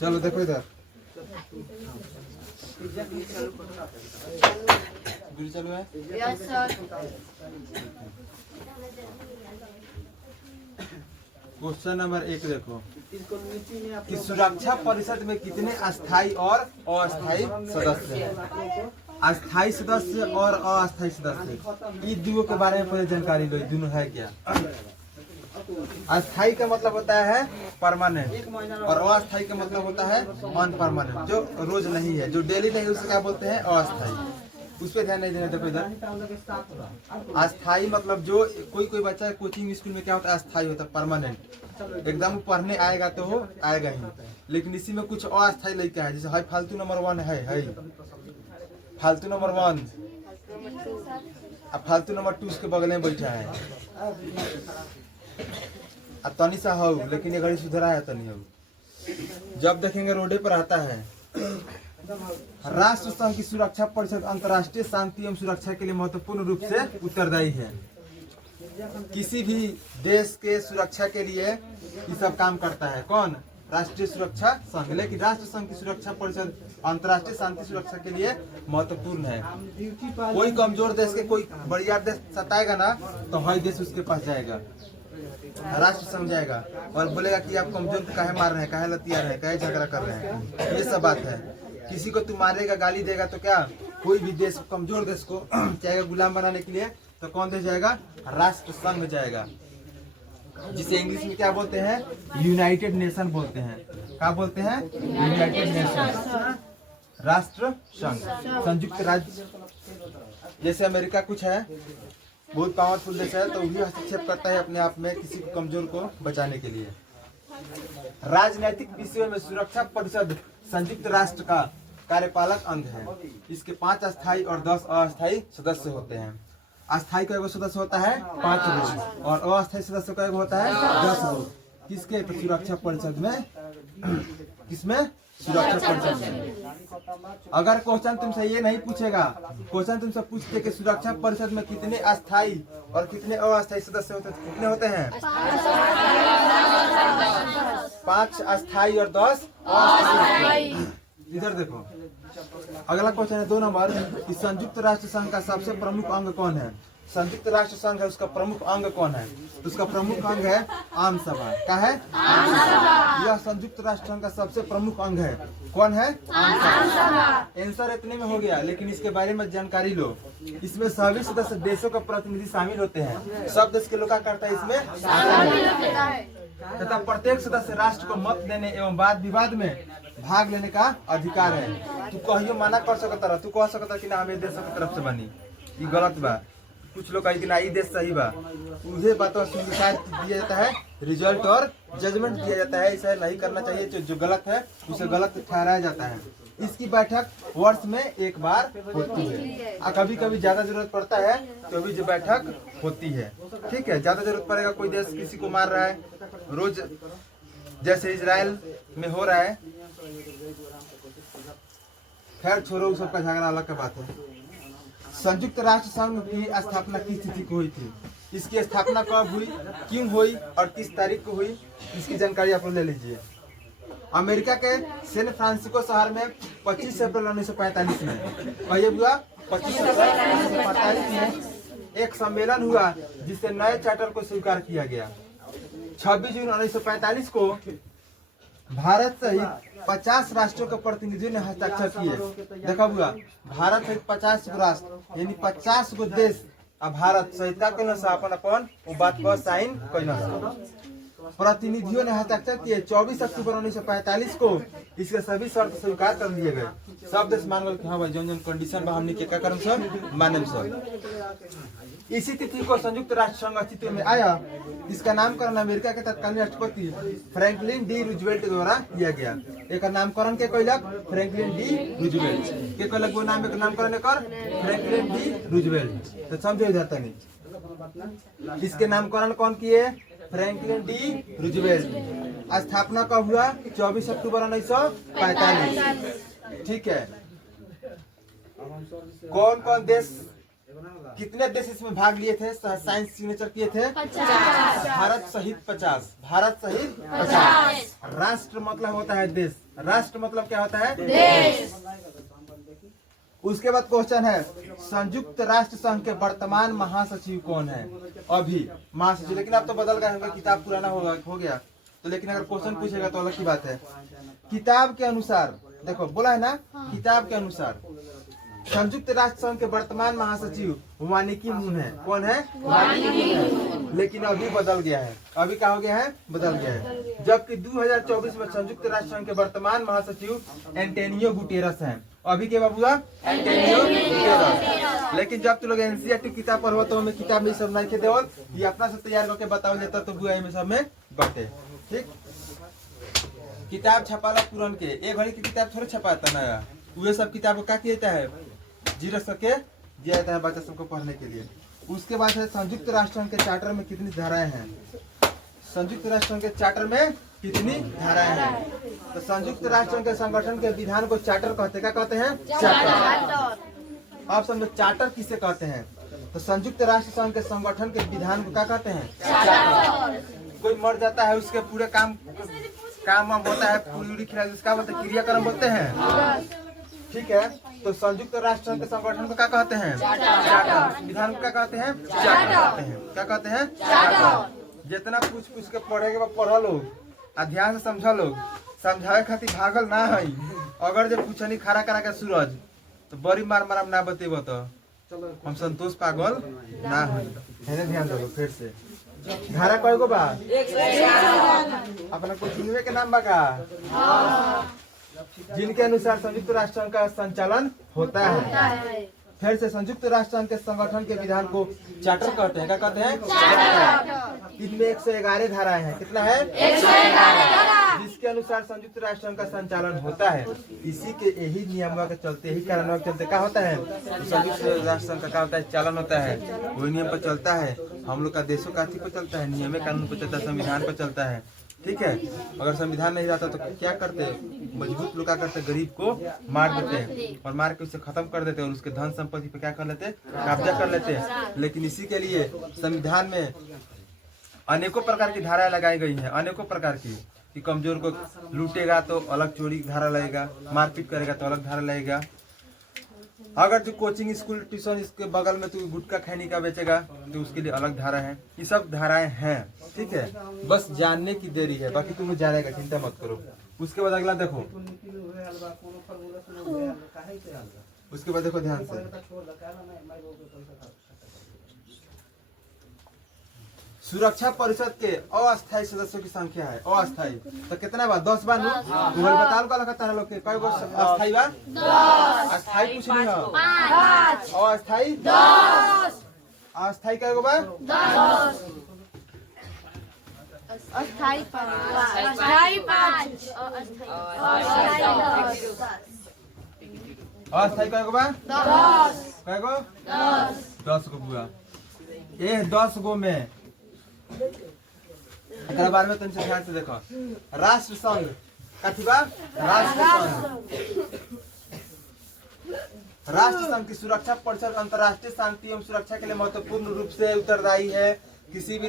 चलो देखो इधर गुरु चालू है। Yes sir. क्वेश्चन नंबर 1 देखो कि सुरक्षा परिषद में कितने अस्थायी और अस्थायी सदस्य हैं। अस्थायी सदस्य और अस्थायी सदस्य ये दोनों के बारे में पहले जानकारी लो। दोनों है क्या? अस्थायी का मतलब होता है परमानेंट और अस्थायी का मतलब होता है अनपरमानेंट, जो रोज नहीं है, जो डेली नहीं, उसे क्या बोलते हैं? अस्थायी। उस पर ध्यान नहीं देना। देखो इधर अस्थायी मतलब जो कोई बच्चा कोचिंग स्कूल में क्या होता है? अस्थायी होता है, परमानेंट। एकदम पढ़ने आएगा तो हो आएगा ही, लेकिन इसी में कुछ अस्थायी लड़का है। जैसे हाई फालतू नंबर 1 है फालतू नंबर 1 अब फालतू नंबर 2 उसके बगल में बैठा है। अब तनी सा हो, लेकिन ये घड़ी सुधरा है तनी हो। जब देखेंगे रोडे पर आता है। राष्ट्र संघ की सुरक्षा परिषद अंतर्राष्ट्रीय शांति एवं सुरक्षा के लिए महत्वपूर्ण रूप से उत्तरदायी है। किसी भी देश के सुरक्षा के लिए ये सब काम करता है। कौन? राष्ट्रीय सुरक्षा संघ। लेकिन राष्ट्र संघ की सुरक्षा परिषद अंतर्राष्ट्रीय शांति सुरक्षा के लिए महत्वपूर्ण है। कोई कमजोर देश के कोई बढ़िया देश सताएगा ना, तो हर देश उसके पास जाएगा, राष्ट्र संघ जाएगा और बोलेगा कि आप कमजोर को काहे मार रहे हैं, काहे लतिया रहे हैं, काहे झगड़ा कर रहे हैं। ये सब बात है। किसी को तू मारेगा, गाली देगा, तो क्या कोई भी देश, कमजोर देश को चाहेगा गुलाम बनाने के लिए, तो कौन देश जाएगा? राष्ट्र संघ जाएगा, जिसे इंग्लिश में क्या बोलते हैं? यूनाइटेड नेशन बोलते हैं। क्या बोलते हैं? यूनाइटेड नेशन, राष्ट्र संघ, संयुक्त राज्य। जैसे अमेरिका कुछ है, बहुत पावरफुल देश है, तो वही हस्तक्षेप करता है अपने आप में किसी कमजोर को बचाने के लिए। राजनीतिक विषयों में सुरक्षा परिषद संयुक्त राष्ट्र का कार्यपालक अंग है। इसके 5 अस्थायी और 10 अस्थायी सदस्य होते हैं। अस्थायी का एगो सदस्य होता है 5 लोग और अस्थायी सदस्य का एगो होता है 10 लोग। किसके? तो सुरक्षा परिषद में। किसमें? सुरक्षा परिषद में। अगर क्वेश्चन तुमसे ये नहीं पूछेगा, क्वेश्चन तुमसे पूछते कि सुरक्षा परिषद में कितने अस्थायी और कितने अस्थायी सदस्य होते हैं, कितने होते हैं? 5 अस्थायी और 10 अस्थायी। इधर देखो अगला क्वेश्चन है 2 नंबर कि संयुक्त राष्ट्र संघ का सबसे प्रमुख अंग कौन है? संयुक्त राष्ट्र संघ है, उसका प्रमुख अंग कौन है? तो उसका प्रमुख अंग है आम सभा। क्या है? आम सभा। यह संयुक्त राष्ट्र संघ का सबसे प्रमुख अंग है। कौन है? आम सभा। आंसर इतने में हो गया, लेकिन इसके बारे में जानकारी लो। इसमें सभी सदस्य देशों का प्रतिनिधि शामिल होते हैं। सब देश के लोग क्या करता है इसमें? तथा प्रत्येक सदस्य राष्ट्र को मत देने एवं वाद विवाद में भाग लेने का अधिकार है। तू कहियो मना कर सकता रहा, तू कह सकता कि ना हमें देश की तरफ से बनी, ये गलत बा। कुछ लोग कहे कि ना ये देश सही बा, उसे बात दिया जाता है, रिजल्ट और जजमेंट दिया जाता है। ऐसा नहीं करना चाहिए, जो गलत है उसे गलत ठहराया जाता है। इसकी बैठक वर्ष में एक बार होती है और कभी कभी ज्यादा जरूरत पड़ता है तो भी जो बैठक होती है। ठीक है, ज्यादा जरूरत पड़ेगा, कोई देश किसी को मार रहा है रोज, जैसे इजराइल में हो रहा है। खैर छोड़ो, सबका झगड़ा अलग का बात है। संयुक्त राष्ट्र संघ की स्थापना किस तिथि को हुई थी? इसकी स्थापना कब हुई, क्यों हुई और किस तारीख को हुई, इसकी जानकारी आप ले लीजिए। अमेरिका के सैन फ्रांसिस्को शहर में 25 अप्रैल 1945 में, कहिए हुआ 25 अप्रैल 1945 में एक सम्मेलन हुआ जिससे नए चार्टर को स्वीकार किया गया। 26 जून 1945 को भारत सहित 50 राष्ट्रों के प्रतिनिधियों ने हस्ताक्षर किए। देखा हुआ भारत सहित 50 राष्ट्र यानी 50 गो देश अब भारत सहित अपन बात पर साइन कैला। प्रतिनिधियों ने हस्ताक्षर किए। 24 अक्टूबर 1945 को इसके सभी शर्त स्वीकार कर लिए गए। सब देश मान गए कि हाँ भाई जन कंडीशन बा हमने क्या करम सब मानम सब। इसी तिथि को संयुक्त राष्ट्र संघ अस्तित्व में आया। इसका नामकरण अमेरिका के तत्कालीन राष्ट्रपति फ्रैंकलिन डी रूजवेल्ट द्वारा किया गया। एक नामकरण के कैलक फ्रैंकलिन डी रूजवेल्ट के कैलक, वो नाम एक नामकरण कर फ्रैंकलिन डी रूजवेल्ट। तो समझो जाता नहीं, इसके नामकरण कौन किए? Franklin D Roosevelt. स्थापना कब हुआ? 24 अक्टूबर 1945। ठीक है, कौन कौन देश कितने देश इसमें भाग लिए थे, साइंस सिग्नेचर किए थे? 50। भारत सहित 50। भारत सहित 50। राष्ट्र मतलब होता है देश। राष्ट्र मतलब क्या होता है? देश। उसके बाद क्वेश्चन है, संयुक्त राष्ट्र संघ के वर्तमान महासचिव कौन है? अभी महासचिव, लेकिन अब तो बदल गए होंगे, किताब पुराना हो गया तो। लेकिन अगर क्वेश्चन पूछेगा तो अलग की बात है। किताब के अनुसार देखो, बोला है ना, किताब के अनुसार संयुक्त राष्ट्र संघ के वर्तमान महासचिव वानी की मून है। कौन है? लेकिन अभी बदल गया है। अभी क्या हो गया है? बदल गया है। जबकि 2024 में संयुक्त राष्ट्र संघ के वर्तमान महासचिव एंटोनियो गुटेरस हैं। अभी के बाबू एंटोनियो गुटेरस। लेकिन जब तुम लोग एनसीईआरटी किताब पढ़ो तो हमें किताब में सब नहीं थे देवल, ये अपना से तैयार करके बताओ जाता तो बुआई में सब में बटे। ठीक, किताब छपाला पुरान के, एक घड़ी की किताब थोड़ी छपाता नया। वे सब किताब को क्या किया है? जीरो सके दिया जाता है बच्चा सबको पढ़ने के लिए। उसके बाद है संयुक्त राष्ट्र संघ के चार्टर में कितनी धाराएं हैं? संयुक्त राष्ट्र संघ के चार्टर में कितनी धाराएं हैं? तो संयुक्त राष्ट्र संघ के संगठन के विधान को चार्टर कहते हैं। क्या कहते हैं? चार्टर। आप समझो चार्टर किसे कहते हैं? तो संयुक्त राष्ट्र संघ के संगठन के विधान को क्या कहते हैं? चार्टर। कोई मर जाता है, उसके पूरे काम होता है, पूरी खिला बोलते हैं, क्रियाक्रम बोलते हैं। ठीक है, तो संयुक्त राष्ट्र संघ के संगठन को क्या कहते हैं? चार्टर। विधान को क्या कहते हैं? चार्टर कहते हैं। क्या कहते हैं? चार्टर। जितना पूछ के पढ़ेगा पढ़ो लोग, ध्यान से समझा लोग, समझावे खातिर भागल ना है। अगर जब पूछनी खड़ा करा के सूरज तो बड़ी मार ना बतेब तो हम संतोष पागल ना है। ध्यान दो फिर से। धारा कय गो बा? अपना कोई के नाम बा जिनके अनुसार संयुक्त राष्ट्र संघ का संचालन होता है। फिर से संयुक्त राष्ट्र संघ के संगठन के विधान को चार्टर कहते हैं। क्या कहते हैं? चार्टर। इनमें 111 धाराएं हैं। कितना है? 111, जिसके अनुसार संयुक्त राष्ट्र संघ का संचालन होता है। इसी के यही नियमों के चलते, यही कारणों के चलते क्या होता है? संयुक्त राष्ट्र संघ का क्या होता है? चालन होता है। वही नियम पर चलता है। हम लोग का देशों का पर चलता है, नियम कानून पर चलता है, संविधान पर चलता है। ठीक है, अगर संविधान नहीं रहता तो क्या करते? मजबूत लोग क्या करते? गरीब को मार देते और मार के उसे खत्म कर देते और उसके धन संपत्ति पे क्या कर लेते? कब्जा कर लेते। लेकिन इसी के लिए संविधान में अनेकों प्रकार की धाराएं लगाई गई हैं। अनेकों प्रकार की, कि कमजोर को लूटेगा तो अलग चोरी धारा लगेगा, मारपीट करेगा तो अलग धारा लगेगा। अगर जो कोचिंग स्कूल ट्यूशन इसके बगल में तू गुटखा खैनी का बेचेगा तो उसके लिए अलग धारा है। ये सब धाराएं हैं। ठीक है, बस जानने की देरी है, बाकी तुम जानेगा, चिंता मत करो। उसके बाद अगला देखो, उसके बाद देखो ध्यान से, सुरक्षा परिषद के अस्थायी सदस्यों की संख्या है। अस्थायी तो कितना बार? 10 बार। बताओ का लगता है लोग के कई अस्थायी बार? 10। अस्थायी कुछ नहीं है। 5। अस्थायी 10। अस्थायी कई बार? 10। अस्थायी 5। अस्थायी 5। अस्थायी कई बार? 10। कई गो? 10 गो बुआ। ये 10 गो में बारे में तुमसे ध्यान से देखो। राष्ट्र संघ कथिबा? राष्ट्र संघ की सुरक्षा परिषद अंतर्राष्ट्रीय शांति एवं सुरक्षा के लिए महत्वपूर्ण रूप से उत्तरदायी है। किसी भी